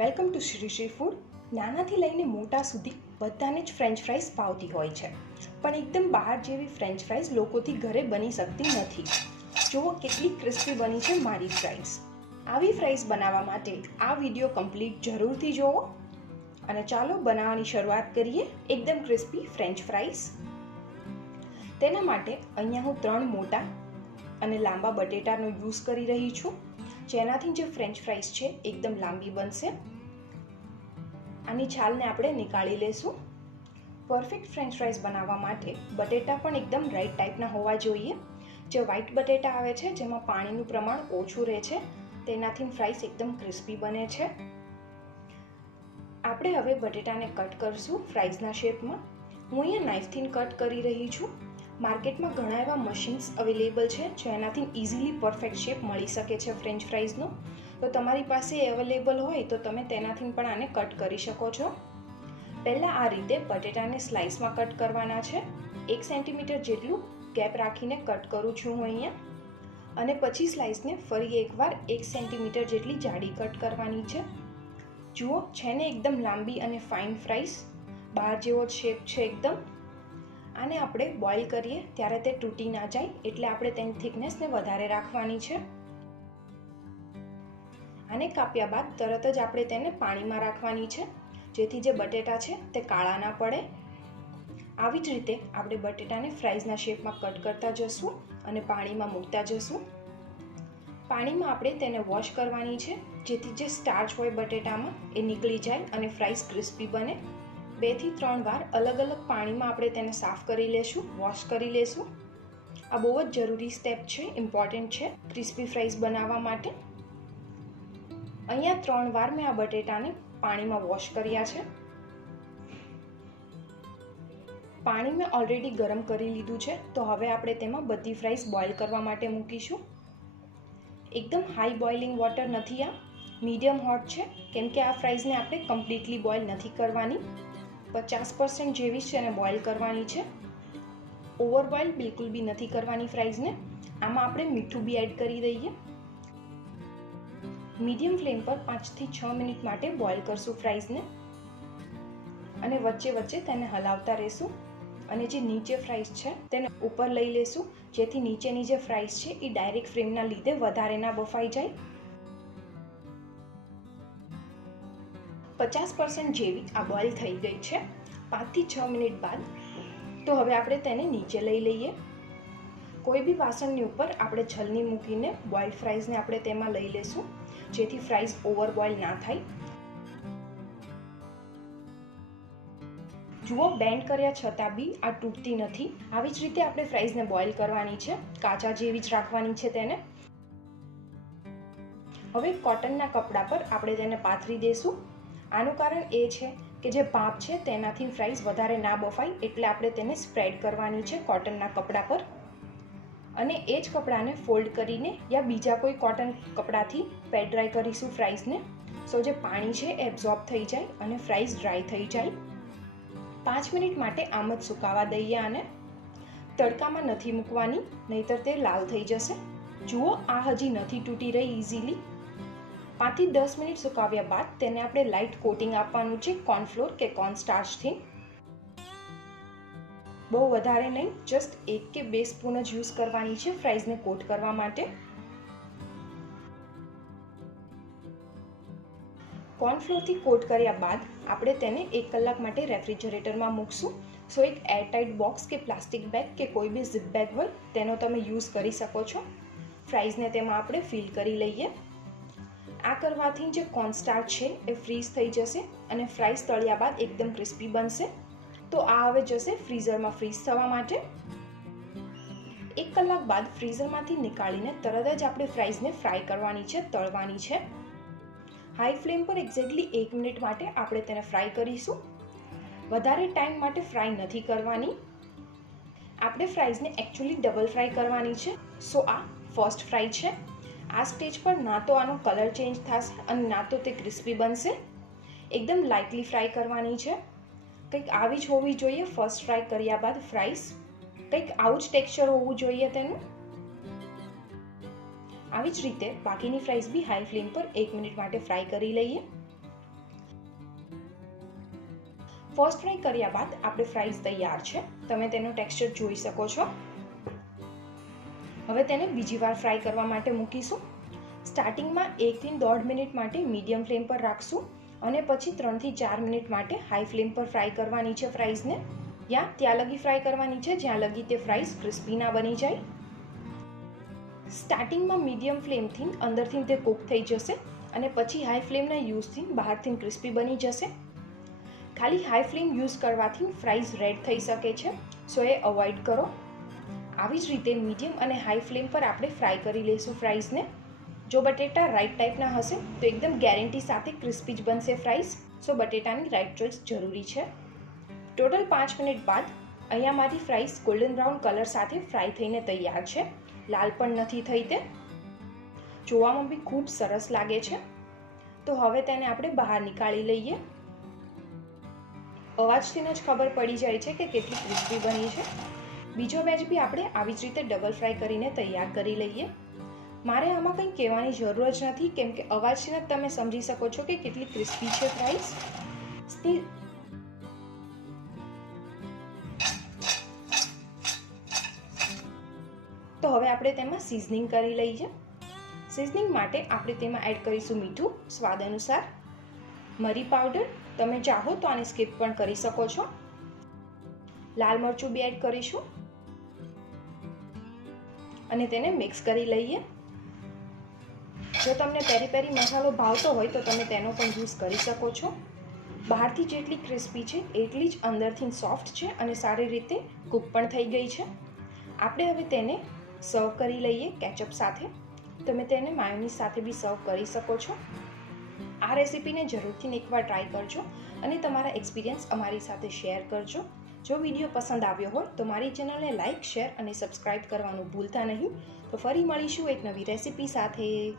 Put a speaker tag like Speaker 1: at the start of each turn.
Speaker 1: Welcome to Shri Shri food. નાનાથી લઈને મોટા સુધી બધાને જ ફ્રેન્ચ ફ્રાઈઝ ભાવતી હોય છે. પણ એકદમ બહાર જેવી ફ્રેન્ચ ફ્રાઈઝ લોકોથી ઘરે બની શકતી નથી. જુઓ કેટલી ક્રિસ્પી બની છે મારી ફ્રાઈઝ આવી ફ્રાઈઝ બનાવવા માટે આ વીડિયો કમ્પ્લીટ જરૂરથી જુઓ અને ચાલો બનાવવાની શરૂઆત કરીએ એકદમ ક્રિસ્પી ફ્રેન્ચ ફ્રાઈઝ તેના માટે અહીંયા હું ત્રણ મોટા અને લાંબા બટેટાનો યુઝ કરી રહી છું. જેનાથી જે ફ્રેન્ચ ફ્રાઈઝ છે, એકદમ લાંબી બનશે. આની છાલને આપણે નીકાળી લેશું. પરફેક્ટ ફ્રેન્ચ ફ્રાઈઝ બનાવવા માટે બટેટા પણ એકદમ રાઈટ ટાઈપના હોવા જોઈએ. જે વ્હાઈટ બટેટા આવે છે, જેમાં પાણીનું પ્રમાણ ઓછું રહે છે, તેનાથી ફ્રાઈઝ એકદમ ક્રિસ્પી બને છે. આપણે હવે બટેટાને કટ કરશું ફ્રાઈઝના શેપમાં હું અહીંયા નાઇફથી કટ કરી રહી છું. માર્કેટમાં ઘણા એવા મશીન્સ અવેલેબલ છે, જેનાથી ઇઝીલી પરફેક્ટ શેપ મળી શકે છે ફ્રેન્ચ ફ્રાઈઝનો. તો તમારી પાસે અવેલેબલ હોય તો તમે તેનાથી પણ આને કટ કરી શકો છો. પહેલાં આ રીતે બટેટાને સ્લાઇસમાં કટ કરવાના છે. એક સેન્ટીમીટર જેટલું ગેપ રાખીને કટ કરું છું હું અહીંયા. અને પછી સ્લાઇસને ફરી એકવાર એક સેન્ટીમીટર જેટલી જાડી કટ કરવાની છે. જુઓ, છે ને એકદમ લાંબી અને ફાઇન ફ્રાઈસ બહાર જેવો શેપ છે એકદમ. આને આપણે બોઇલ કરીએ ત્યારે તે તૂટી ના જાય એટલે આપણે તેની થિકનેસને વધારે રાખવાની છે. આને કાપ્યા બાદ તરત જ આપણે તેને પાણીમાં રાખવાની છે. જેથી જે બટેટા છે તે કાળા ના પડે. આવી જ રીતે આપણે બટેટાને ફ્રાઈઝના શેપમાં કટ કરતા જશું અને પાણીમાં મૂકતા જશું. પાણીમાં આપણે તેને વોશ કરવાની છે. જેથી જે સ્ટાર્ચ હોય બટેટામાં એ નીકળી જાય અને ફ્રાઈઝ ક્રિસ્પી બને. બેથી ત્રણ વાર અલગ અલગ પાણીમાં આપણે તેને સાફ કરી લેશું વોશ કરી લેશું. આ બહુ જ જરૂરી સ્ટેપ છે ઇમ્પોર્ટન્ટ છે ક્રિસ્પી ફ્રાઈઝ બનાવવા માટે. અહીંયા ત્રણ વાર મેં આ બટેટાને પાણીમાં વોશ કર્યા છે. પાણી મેં ઓલરેડી ગરમ કરી લીધું છે, તો હવે આપણે તેમાં બધી ફ્રાઈઝ બોઇલ કરવા માટે મૂકીશું. એકદમ હાઈ બોઇલિંગ વોટર નથી આ મીડિયમ હોટ છે, કેમ કે આ ફ્રાઈઝને આપણે કમ્પ્લીટલી બોઇલ નથી કરવાની. પચાસ પર્સન્ટ જેવી છે એને બોઇલ કરવાની છે. ઓવર બોઇલ બિલકુલ બી નથી કરવાની ફ્રાઈઝને આમાં આપણે મીઠું બી એડ કરી દઈએ. મીડિયમ ફ્લેમ પર પાંચથી છ મિનિટ માટે બોઇલ કરશું ફ્રાઈઝને અને વચ્ચે વચ્ચે તેને હલાવતા રહેશું. અને જે નીચે ફ્રાઈઝ છે, તેને ઉપર લઈ લેશું. જેથી નીચેની જે ફ્રાઈઝ છે, એ ડાયરેક્ટ ફ્રેમના લીધે વધારે ના બફાઈ જાય. પચાસ પર્સન્ટ જેવી આ બોઇલ થઈ ગઈ છે. પાંચથી છ મિનિટ બાદ તો હવે આપણે તેને નીચે લઈ લઈએ. કોઈ બી વાસણની ઉપર આપણે છલની મૂકીને બોઇલ ફ્રાઈઝને આપણે તેમાં લઈ લેશું, જેથી ફ્રાઈઝ ઓવર બોઇલ ના થાય. જુઓ, બેન્ડ કર્યા છતાં બી આ તૂટતી નથી. આવી જ રીતે આપણે ફ્રાઈઝને બોઇલ કરવાની છે. કાચા જેવી જ રાખવાની છે તેને. હવે કોટનના કપડા પર આપણે તેને પાથરી દઈશું આનું કારણ એ છે કે જે પાપ છે તેનાથી ફ્રાઈઝ વધારે ના બફાય એટલે આપણે તેને સ્પ્રેડ કરવાની છે કોટનના કપડા પર. અને એ જ કપડાને ફોલ્ડ કરીને યા બીજા કોઈ કોટન કપડાથી પેડ ડ્રાય કરીશું ફ્રાઈઝને સો જે પાણી છે એબ્ઝોર્બ થઈ જાય અને ફ્રાઈઝ ડ્રાય થઈ જાય. પાંચ મિનિટ માટે આમ જ સુકાવા દઈએ આને. તડકામાં નથી મૂકવાની, નહીતર તે લાલ થઈ જશે. જુઓ, આ હજી નથી તૂટી રહી ઇઝીલી પાંચથી દસ મિનિટ સુકાવ્યા બાદ તેને આપણે લાઇટ કોટિંગ આપવાનું છે કોર્નફ્લોર કે કોર્નસ્ટાર્ચથી બહુ વધારે નહીં જસ્ટ એક કે બે સ્પૂન જ યુઝ કરવાની છે ફ્રાઈઝને કોટ કરવા માટે. કોર્નફ્લોરથી કોટ કર્યા બાદ આપણે તેને એક કલાક માટે રેફ્રિજરેટરમાં મૂકશું. સો એક એરટાઇટ બોક્સ કે પ્લાસ્ટિક બેગ કે કોઈ બી ઝીપ બેગ હોય, તેનો તમે યુઝ કરી શકો છો. ફ્રાઈઝને તેમાં આપણે ફિલ કરી લઈએ. આ કરવાથી જે કોર્નસ્ટાર્ચ છે એ ફ્રીઝ થઈ જશે અને ફ્રાઈઝ તળ્યા બાદ એકદમ ક્રિસ્પી બનશે. તો આ હવે જશે ફ્રીઝરમાં ફ્રીઝ થવા માટે. એક કલાક બાદ ફ્રીઝરમાંથી નીકાળીને તરત જ આપણે ફ્રાઈઝને ફ્રાય કરવાની છે, તળવાની છે. હાઈ ફ્લેમ પર એક્ઝેક્ટલી એક મિનિટ માટે આપણે તેને ફ્રાય કરીશું. વધારે ટાઈમ માટે ફ્રાય નથી કરવાની. આપણે ફ્રાઈઝને એકચ્યુઅલી ડબલ ફ્રાય કરવાની છે. સો આ ફર્સ્ટ ફ્રાય છે. આ સ્ટેજ પર ના તો આનો કલર ચેન્જ થશે અને ના તો તે ક્રિસ્પી બનશે. એકદમ લાઇટલી ફ્રાય કરવાની છે. કંઈક આવી જ હોવી જોઈએ. ફર્સ્ટ ફ્રાય કર્યા બાદ ફ્રાઈસ કંઈક આવું જ ટેક્સચર હોવું જોઈએ તેનું. આવી જ રીતે બાકીની ફ્રાઈસ બી હાઈ ફ્લેમ પર એક મિનિટ માટે ફ્રાય કરી લઈએ. ફર્સ્ટ ફ્રાય કર્યા બાદ આપણે ફ્રાઈસ તૈયાર છે. તમે તેનું ટેક્સચર જોઈ શકો છો. હવે તેને બીજી વાર ફ્રાય કરવા માટે મૂકીશું. સ્ટાર્ટિંગમાં એકથી દોઢ મિનિટ માટે મીડિયમ ફ્લેમ પર રાખશું અને પછી ત્રણથી ચાર મિનિટ માટે હાઈ ફ્લેમ પર ફ્રાય કરવાની છે ફ્રાઈઝને યા ત્યાં લગી ફ્રાય કરવાની છે, જ્યાં લગી તે ફ્રાઈઝ ક્રિસ્પી ના બની જાય. સ્ટાર્ટિંગમાં મીડિયમ ફ્લેમથી અંદરથી તે કૂક થઈ જશે અને પછી હાઈ ફ્લેમના યુઝથી બહારથી ક્રિસ્પી બની જશે. ખાલી હાઈ ફ્લેમ યુઝ કરવાથી ફ્રાઈઝ રેડ થઈ શકે છે સો એ અવોઇડ કરો. આવી જ રીતે મીડિયમ અને હાઈ ફ્લેમ પર આપણે ફ્રાય કરી લઈશું ફ્રાઈઝને. જો બટેટા રાઈટ ટાઈપના હશે, તો એકદમ ગેરંટી સાથે ક્રિસ્પી જ બનશે ફ્રાઈઝ. સો બટેટાની રાઈટ ચોઈસ જરૂરી છે. ટોટલ પાંચ મિનિટ બાદ અહીંયા મારી ફ્રાઈઝ ગોલ્ડન બ્રાઉન કલર સાથે ફ્રાય થઈને તૈયાર છે. લાલ પણ નથી થઈ તે. જોવામાં બી ખૂબ સરસ લાગે છે. તો હવે તેને આપણે બહાર નીકાળી લઈએ. અવાજથી જ ખબર પડી જાય છે કે કેટલી ક્રિસ્પી બની છે. બીજો બેચ બી આપણે આવી જ રીતે ડબલ ફ્રાય કરીને તૈયાર કરી લઈએ. મારે આમાં કંઈ કહેવાની જરૂર જ નથી, કેમ કે અવાજથી જ તમે સમજી શકો છો કે કેટલી ક્રિસ્પી છે ફ્રાઈસ તો હવે આપણે તેમાં સિઝનિંગ કરી લઈએ. સિઝનિંગ માટે આપણે તેમાં એડ કરીશું મીઠું, સ્વાદ અનુસાર. મરી પાવડર તમે ચાહો તો આને સ્કીપ પણ કરી શકો છો. લાલ મરચું બી એડ કરીશું. અને તેને મિક્સ કરી લઈએ. જો તમને પેરી પેરી મસાલો ભાવતો હોય તો તમે તેનો પણ યુઝ કરી શકો છો. બહારથી જેટલી ક્રિસ્પી છે, એટલી જ અંદરથી સોફ્ટ છે અને સારી રીતે કૂક પણ થઈ ગઈ છે. આપણે હવે તેને સર્વ કરી લઈએ કેચઅપ સાથે. તમે તેને માયોનીઝ સાથે બી સર્વ કરી શકો છો. આ રેસીપીને જરૂરથી એકવાર ટ્રાય કરજો અને તમારા એક્સપિરિયન્સ અમારી સાથે શેર કરજો. જો વીડિયો પસંદ આવ્યો હોય તો મારી ચેનલને લાઇક શેર અને સબસ્ક્રાઇબ કરવાનું ભૂલતા નહીં. તો ફરી મળીશું એક નવી રેસીપી સાથે.